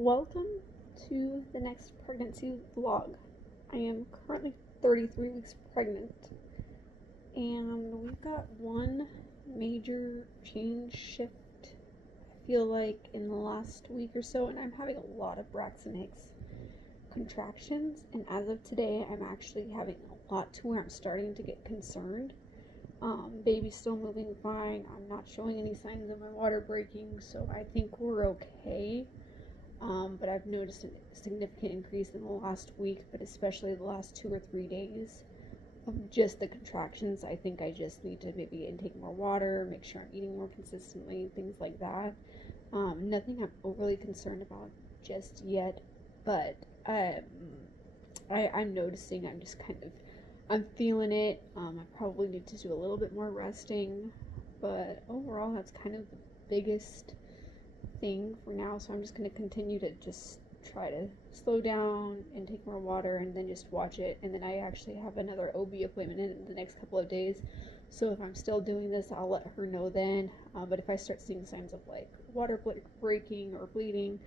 Welcome to the next pregnancy vlog. I am currently 33 weeks pregnant, and we've got one major change shift, I feel like, in the last week or so, and I'm having a lot of Braxton Hicks contractions, and as of today, I'm actually having a lot to where I'm starting to get concerned. Baby's still moving fine. I'm not showing any signs of my water breaking, so I think we're okay. But I've noticed a significant increase in the last week, but especially the last 2 or 3 days of just the contractions. I think I just need to maybe intake more water, make sure I'm eating more consistently, things like that. Nothing I'm overly concerned about just yet, but I'm noticing I'm just I'm feeling it. I probably need to do a little bit more resting, but overall that's kind of the biggest thing for now. So I'm just going to continue to just try to slow down and take more water and then just watch it. And then I actually have another OB appointment in the next couple of days, so if I'm still doing this, I'll let her know then. But if I start seeing signs of like water breaking or bleeding,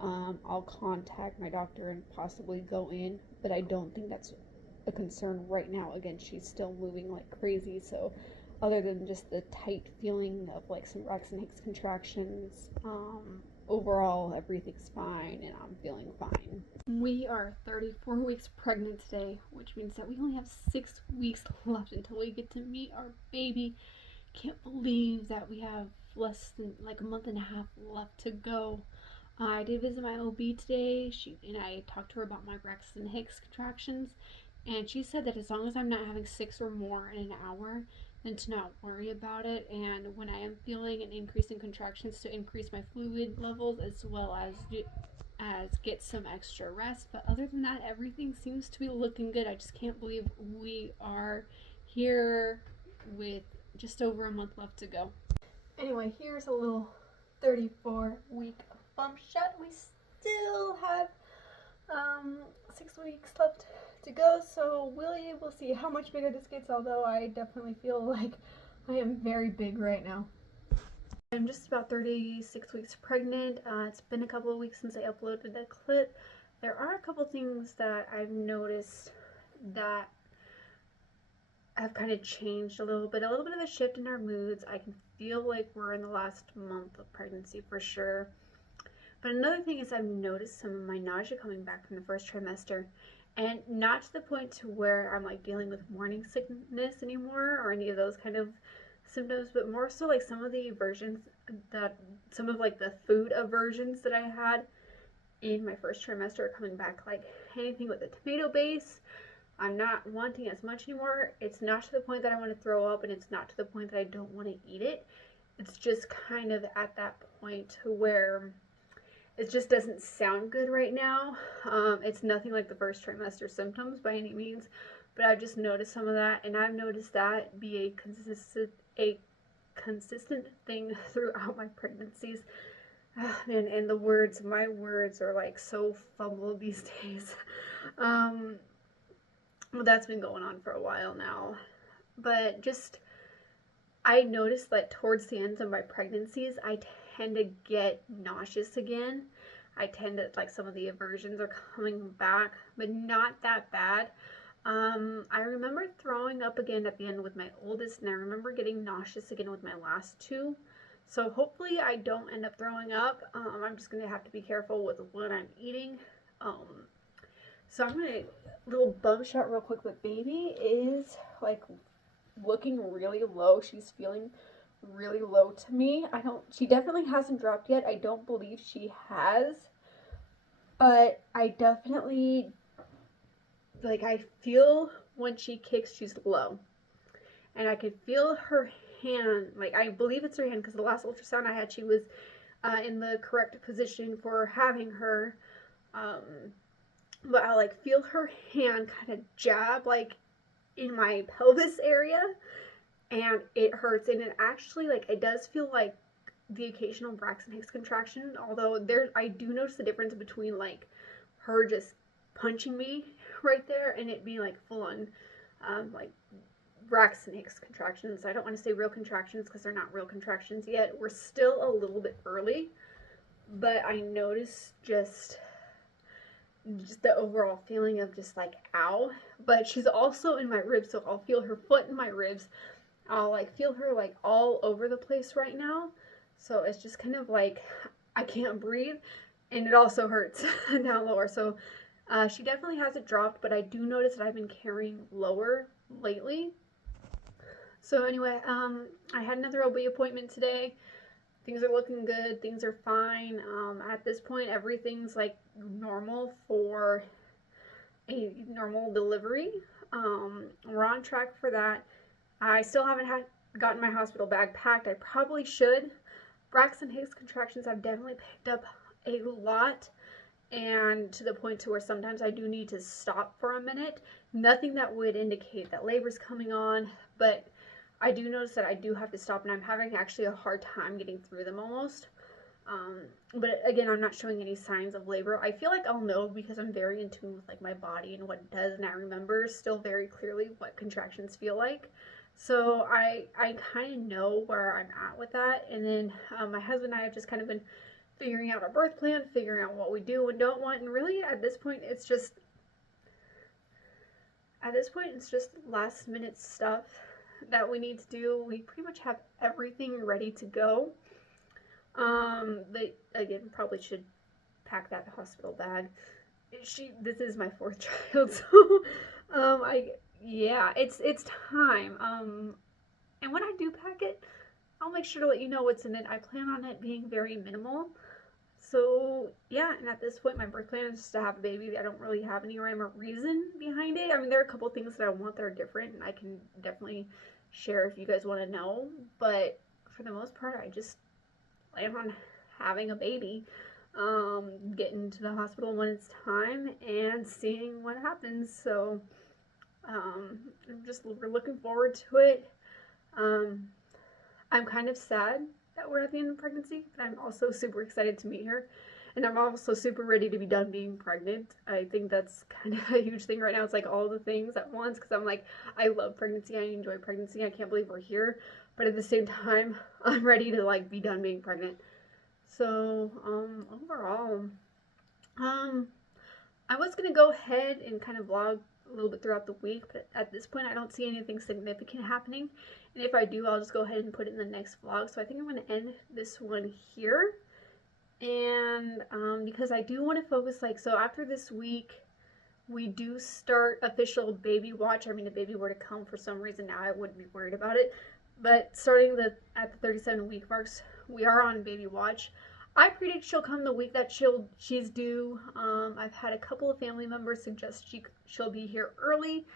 I'll contact my doctor and possibly go in, but I don't think that's a concern right now. Again, she's still moving like crazy, so other than just the tight feeling of like some Braxton Hicks contractions, overall everything's fine and I'm feeling fine. We are 34 weeks pregnant today, which means that we only have 6 weeks left until we get to meet our baby. Can't believe that we have less than like a month and a half left to go. I did visit my OB today. I talked to her about my Braxton Hicks contractions, and she said that as long as I'm not having 6 or more in an hour, then to not worry about it. And when I am feeling an increase in contractions, to increase my fluid levels as well as get some extra rest. But other than that, everything seems to be looking good. I just can't believe we are here with just over a month left to go. Anyway, here's a little 34-week bump shot. We still have 6 weeks left to go, so we'll see how much bigger this gets, although I definitely feel like I am very big right now. I'm just about 36 weeks pregnant. It's been a couple of weeks since I uploaded a clip. There are a couple things that I've noticed that have kind of changed a little bit of a shift in our moods. I can feel like we're in the last month of pregnancy for sure. But another thing is I've noticed some of my nausea coming back from the first trimester, and not to the point to where I'm like dealing with morning sickness anymore or any of those kind of symptoms, but more so like some of the food aversions that I had in my first trimester are coming back. Like anything with a tomato base, I'm not wanting as much anymore. It's not to the point that I want to throw up, and it's not to the point that I don't want to eat it. It's just kind of at that point where it just doesn't sound good right now. It's nothing like the first trimester symptoms by any means, but I've just noticed some of that, and I've noticed that be a consistent thing throughout my pregnancies. And my words are like so fumbled these days. Well, that's been going on for a while now, but I noticed that towards the end of my pregnancies, I tend to get nauseous again. I tend to, like, some of the aversions are coming back, but not that bad. I remember throwing up again at the end with my oldest, and I remember getting nauseous again with my last two. So hopefully I don't end up throwing up. I'm just going to have to be careful with what I'm eating. So I'm going to, little bum shot real quick, but baby is like looking really low. She's feeling really low to me. She definitely hasn't dropped yet. I don't believe she has, but I definitely, like, I feel when she kicks, she's low, and I can feel her hand, like, I believe it's her hand, because the last ultrasound I had, she was in the correct position for having her, but I, like, feel her hand kind of jab, like, in my pelvis area, and it hurts, and it actually, like, it does feel like the occasional Braxton Hicks contraction, although I do notice the difference between, like, her just punching me right there and it being, like, full-on, like, Braxton Hicks contractions. I don't want to say real contractions because they're not real contractions yet. We're still a little bit early, but I noticed just the overall feeling of just like ow. But she's also in my ribs, so I'll feel her foot in my ribs. I'll like feel her like all over the place right now. So it's just kind of like I can't breathe, and it also hurts down lower. So she definitely hasn't dropped, but I do notice that I've been carrying lower lately. So anyway, I had another OB appointment today. Things are looking good. Things are fine. At this point, everything's like normal for a normal delivery. We're on track for that. I still haven't gotten my hospital bag packed. I probably should. Braxton Hicks contractions have definitely picked up a lot, and to the point to where sometimes I do need to stop for a minute. Nothing that would indicate that labor's coming on, but I do notice that I do have to stop, and I'm having actually a hard time getting through them almost. But again, I'm not showing any signs of labor. I feel like I'll know because I'm very in tune with like my body and what it does, and I remember still very clearly what contractions feel like. So I kind of know where I'm at with that. And then my husband and I have just kind of been figuring out our birth plan, figuring out what we do and don't want. And really, at this point, it's just last minute stuff that we need to do. We pretty much have everything ready to go. They again probably should pack that hospital bag. This is my fourth child, so yeah, it's time. And when I do pack it, I'll make sure to let you know what's in it. I plan on it being very minimal. So yeah, and at this point, my birth plan is just to have a baby. I don't really have any rhyme or reason behind it. I mean, there are a couple things that I want that are different, and I can definitely share if you guys want to know. But for the most part, I just plan on having a baby, getting to the hospital when it's time, and seeing what happens. So we're looking forward to it. I'm kind of sad that we're at the end of pregnancy, but I'm also super excited to meet her. And I'm also super ready to be done being pregnant. I think that's kind of a huge thing right now. It's like all the things at once, because I'm like, I love pregnancy, I enjoy pregnancy, I can't believe we're here. But at the same time, I'm ready to like be done being pregnant. So, overall, I was gonna go ahead and kind of vlog a little bit throughout the week, but at this point I don't see anything significant happening. And if I do, I'll just go ahead and put it in the next vlog. So I think I'm going to end this one here. And because I do want to focus, like, so after this week, we do start official baby watch. I mean, if baby were to come for some reason now, I wouldn't be worried about it. But starting at the 37-week marks, we are on baby watch. I predict she'll come the week that she's due. I've had a couple of family members suggest she'll be here early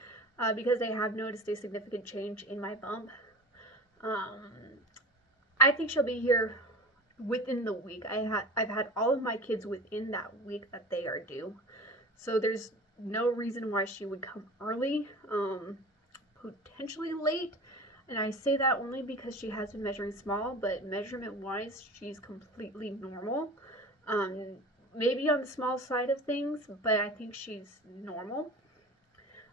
because they have noticed a significant change in my bump. I think she'll be here within the week. I've had all of my kids within that week that they are due. So there's no reason why she would come early, potentially late. And I say that only because she has been measuring small, but measurement-wise, she's completely normal. Maybe on the small side of things, but I think she's normal.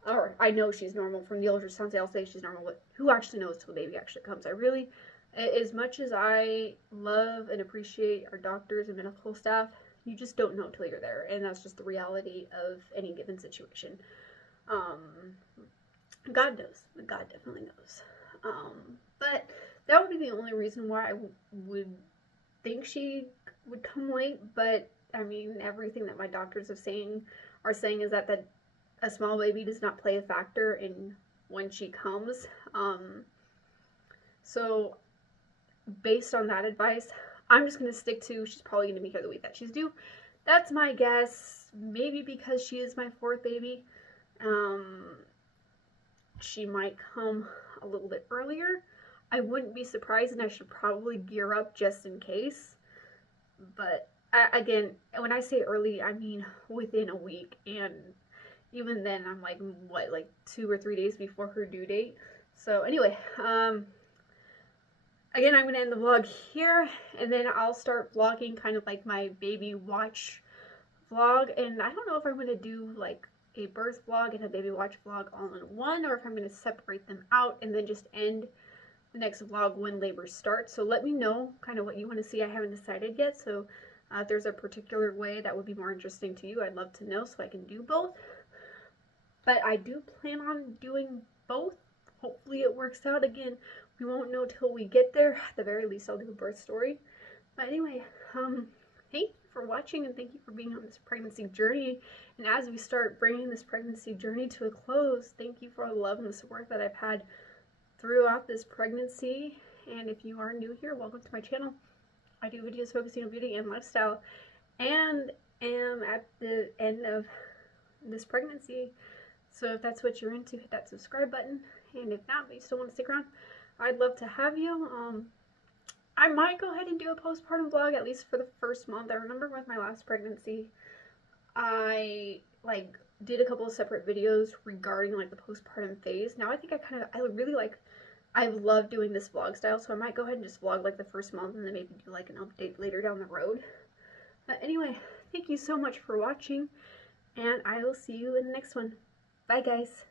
Or I know she's normal from the ultrasounds. I'll say she's normal, but who actually knows till the baby actually comes? I really, as much as I love and appreciate our doctors and medical staff, you just don't know till you're there, and that's just the reality of any given situation. God knows. God definitely knows. But that would be the only reason why I would think she would come late. But I mean, everything that my doctors are saying is that a small baby does not play a factor in when she comes. So based on that advice, I'm just going to stick to she's probably going to be here the week that she's due. That's my guess. Maybe because she is my fourth baby, she might come a little bit earlier. I wouldn't be surprised, and I should probably gear up just in case. But again, when I say early, I mean within a week, and even then I'm like, what, like 2 or 3 days before her due date. So anyway, again, I'm going to end the vlog here, and then I'll start vlogging kind of like my baby watch vlog. And I don't know if I'm going to do like a birth vlog and a baby watch vlog all in one, or if I'm going to separate them out and then just end the next vlog when labor starts. So let me know kind of what you want to see. I haven't decided yet, so If there's a particular way that would be more interesting to you, I'd love to know so I can do both. But I do plan on doing both. Hopefully it works out. Again, we won't know till we get there. At the very least, I'll do a birth story. But anyway, thank you for watching and thank you for being on this pregnancy journey. And as we start bringing this pregnancy journey to a close, thank you for all the love and the support that I've had throughout this pregnancy. And if you are new here, welcome to my channel. I do videos focusing on beauty and lifestyle, and am at the end of this pregnancy. So if that's what you're into, hit that subscribe button. And if not, but you still want to stick around, I'd love to have you. I might go ahead and do a postpartum vlog, at least for the first month. I remember with my last pregnancy, I did a couple of separate videos regarding the postpartum phase. Now I think I love doing this vlog style, so I might go ahead and just vlog the first month and then maybe do an update later down the road. But anyway, thank you so much for watching, and I will see you in the next one. Bye guys.